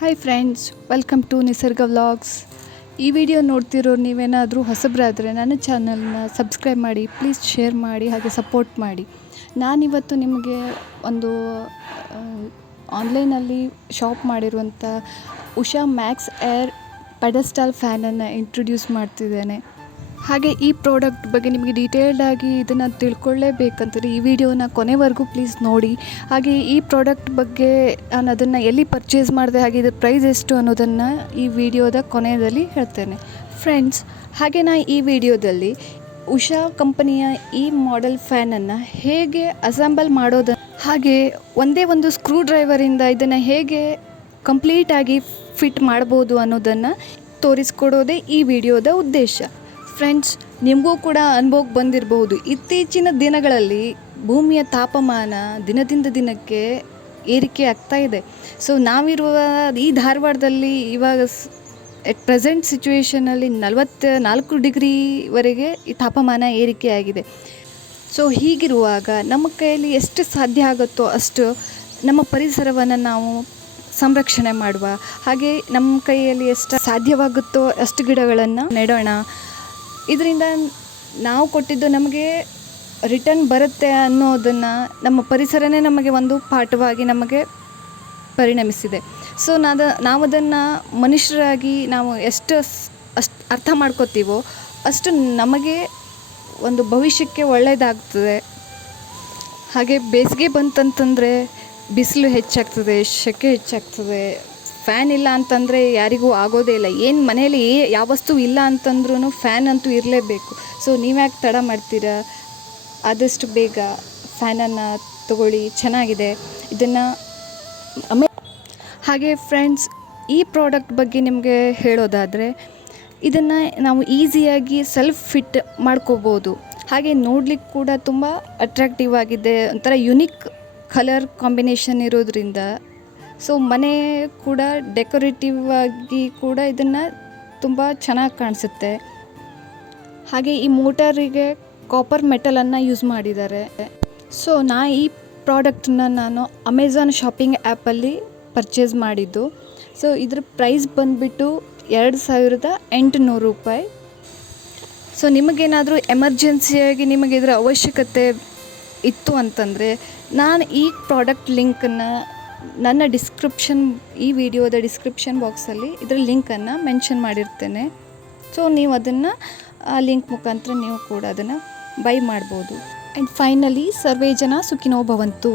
Hi friends, welcome to ನಿಸರ್ಗ vlogs. ಈ video ನೋಡ್ತಿರೋರು ನೀವೇನಾದರೂ ಹೊಸಬರಾದರೆ ನನ್ನ ಚಾನಲ್ನ ಸಬ್ಸ್ಕ್ರೈಬ್ ಮಾಡಿ, ಪ್ಲೀಸ್ ಶೇರ್ ಮಾಡಿ, ಹಾಗೆ ಸಪೋರ್ಟ್ ಮಾಡಿ. ನಾನಿವತ್ತು ನಿಮಗೆ ಒಂದು ಆನ್ಲೈನಲ್ಲಿ ಶಾಪ್ ಮಾಡಿರುವಂಥ ಉಷಾ ಮ್ಯಾಕ್ಸ್ ಏರ್ ಪೆಡಸ್ಟಲ್ ಫ್ಯಾನನ್ನು ಇಂಟ್ರೊಡ್ಯೂಸ್ ಮಾಡ್ತಿದ್ದೇನೆ. ಹಾಗೆ ಈ ಪ್ರಾಡಕ್ಟ್ ಬಗ್ಗೆ ನಿಮಗೆ ಡೀಟೇಲ್ಡಾಗಿ ಇದನ್ನು ತಿಳ್ಕೊಳ್ಳೇಬೇಕಂದ್ರೆ ಈ ವಿಡಿಯೋನ ಕೊನೆವರೆಗೂ ಪ್ಲೀಸ್ ನೋಡಿ. ಹಾಗೆ ಈ ಪ್ರಾಡಕ್ಟ್ ಬಗ್ಗೆ ನಾನು ಅದನ್ನು ಎಲ್ಲಿ ಪರ್ಚೇಸ್ ಮಾಡಿದೆ, ಹಾಗೆ ಇದ್ರ ಪ್ರೈಸ್ ಎಷ್ಟು ಅನ್ನೋದನ್ನು ಈ ವಿಡಿಯೋದ ಕೊನೆಯಲ್ಲಿ ಹೇಳ್ತೇನೆ ಫ್ರೆಂಡ್ಸ್. ಹಾಗೆ ನಾನು ಈ ವಿಡಿಯೋದಲ್ಲಿ ಉಷಾ ಕಂಪನಿಯ ಈ ಮಾಡೆಲ್ ಫ್ಯಾನನ್ನು ಹೇಗೆ ಅಸೆಂಬಲ್ ಮಾಡೋದು, ಹಾಗೆ ಒಂದೇ ಒಂದು ಸ್ಕ್ರೂ ಡ್ರೈವರಿಂದ ಇದನ್ನು ಹೇಗೆ ಕಂಪ್ಲೀಟಾಗಿ ಫಿಟ್ ಮಾಡ್ಬೋದು ಅನ್ನೋದನ್ನು ತೋರಿಸ್ಕೊಡೋದೇ ಈ ವಿಡಿಯೋದ ಉದ್ದೇಶ. ಫ್ರೆಂಡ್ಸ್, ನಿಮಗೂ ಕೂಡ ಅನುಭವಕ್ಕೆ ಬಂದಿರಬಹುದು, ಇತ್ತೀಚಿನ ದಿನಗಳಲ್ಲಿ ಭೂಮಿಯ ತಾಪಮಾನ ದಿನದಿಂದ ದಿನಕ್ಕೆ ಏರಿಕೆ ಆಗ್ತಾ ಇದೆ. ಸೊ ನಾವಿರುವ ಈ ಧಾರವಾಡದಲ್ಲಿ ಇವಾಗ ಎಟ್ ಪ್ರೆಸೆಂಟ್ ಸಿಚುವೇಷನಲ್ಲಿ 44 ಡಿಗ್ರಿವರೆಗೆ ಈ ತಾಪಮಾನ ಏರಿಕೆಯಾಗಿದೆ. ಸೊ ಹೀಗಿರುವಾಗ ನಮ್ಮ ಕೈಯಲ್ಲಿ ಎಷ್ಟು ಸಾಧ್ಯ ಆಗುತ್ತೋ ಅಷ್ಟು ನಮ್ಮ ಪರಿಸರವನ್ನು ನಾವು ಸಂರಕ್ಷಣೆ ಮಾಡುವ, ಹಾಗೆ ನಮ್ಮ ಕೈಯಲ್ಲಿ ಎಷ್ಟು ಸಾಧ್ಯವಾಗುತ್ತೋ ಅಷ್ಟು ಗಿಡಗಳನ್ನು ನೆಡೋಣ. ಇದರಿಂದ ನಾವು ಕೊಟ್ಟಿದ್ದು ನಮಗೆ ರಿಟರ್ನ್ ಬರುತ್ತೆ ಅನ್ನೋದನ್ನು ನಮ್ಮ ಪರಿಸರನೇ ನಮಗೆ ಒಂದು ಪಾಠವಾಗಿ ನಮಗೆ ಪರಿಣಮಿಸಿದೆ. ಸೊ ನಾವು ಅದನ್ನು ಮನುಷ್ಯರಾಗಿ ನಾವು ಅಷ್ಟು ಅರ್ಥ ಮಾಡ್ಕೋತೀವೋ ಅಷ್ಟು ನಮಗೆ ಒಂದು ಭವಿಷ್ಯಕ್ಕೆ ಒಳ್ಳೆಯದಾಗ್ತದೆ. ಹಾಗೆ ಬೇಸಿಗೆ ಬಂತಂತಂದರೆ ಬಿಸಿಲು ಹೆಚ್ಚಾಗ್ತದೆ, ಸೆಕೆ ಹೆಚ್ಚಾಗ್ತದೆ. ಫ್ಯಾನ್ ಇಲ್ಲ ಅಂತಂದರೆ ಯಾರಿಗೂ ಆಗೋದೇ ಇಲ್ಲ. ಏನು ಮನೆಯಲ್ಲಿ ಯಾವ ವಸ್ತು ಇಲ್ಲ ಅಂತಂದ್ರೂ ಫ್ಯಾನ್ ಅಂತೂ ಇರಲೇಬೇಕು. ಸೊ ನೀವ್ಯಾಕೆ ತಡ ಮಾಡ್ತೀರಾ? ಆದಷ್ಟು ಬೇಗ ಫ್ಯಾನನ್ನು ತಗೊಳ್ಳಿ, ಚೆನ್ನಾಗಿದೆ ಇದನ್ನು. ಹಾಗೆ ಫ್ರೆಂಡ್ಸ್, ಈ ಪ್ರಾಡಕ್ಟ್ ಬಗ್ಗೆ ನಿಮಗೆ ಹೇಳೋದಾದರೆ ಇದನ್ನು ನಾವು ಈಸಿಯಾಗಿ ಸೆಲ್ಫ್ ಫಿಟ್ ಮಾಡ್ಕೋಬೋದು. ಹಾಗೆ ನೋಡಲಿಕ್ಕೆ ಕೂಡ ತುಂಬ ಅಟ್ರಾಕ್ಟಿವ್ ಆಗಿದೆ, ಒಂಥರ ಯುನಿಕ್ ಕಲರ್ ಕಾಂಬಿನೇಷನ್ ಇರೋದ್ರಿಂದ ಸೊ ಮನೆ ಕೂಡ ಡೆಕೋರೇಟಿವ್ ಆಗಿ ಕೂಡ ಇದನ್ನು ತುಂಬ ಚೆನ್ನಾಗಿ ಕಾಣಿಸುತ್ತೆ. ಹಾಗೆ ಈ ಮೋಟರಿಗೆ ಕಾಪರ್ ಮೆಟಲನ್ನು ಯೂಸ್ ಮಾಡಿದ್ದಾರೆ. ಸೊ ಈ ಪ್ರಾಡಕ್ಟನ್ನ ನಾನು ಅಮೆಝಾನ್ ಶಾಪಿಂಗ್ ಆ್ಯಪಲ್ಲಿ ಪರ್ಚೇಸ್ ಮಾಡಿದ್ದು. ಸೊ ಇದ್ರ ಪ್ರೈಸ್ ಬಂದುಬಿಟ್ಟು 2800 ರೂಪಾಯಿ. ಸೊ ನಿಮಗೇನಾದರೂ ಎಮರ್ಜೆನ್ಸಿಯಾಗಿ ನಿಮಗೆ ಇದರ ಅವಶ್ಯಕತೆ ಇತ್ತು ಅಂತಂದರೆ ನಾನು ಈ ಪ್ರಾಡಕ್ಟ್ ಲಿಂಕನ್ನು ನನ್ನ ಈ ವಿಡಿಯೋದ ಡಿಸ್ಕ್ರಿಪ್ಷನ್ ಬಾಕ್ಸಲ್ಲಿ ಇದರ ಲಿಂಕನ್ನು ಮೆನ್ಷನ್ ಮಾಡಿರ್ತೇನೆ. ಸೊ ನೀವು ಅದನ್ನು ಆ ಲಿಂಕ್ ಮುಖಾಂತರ ನೀವು ಕೂಡ ಅದನ್ನು ಬೈ ಮಾಡ್ಬೋದು. ಆ್ಯಂಡ್ ಫೈನಲಿ ಸರ್ವೇ ಜನ ಸುಖಿನೋ ಭವಂತು.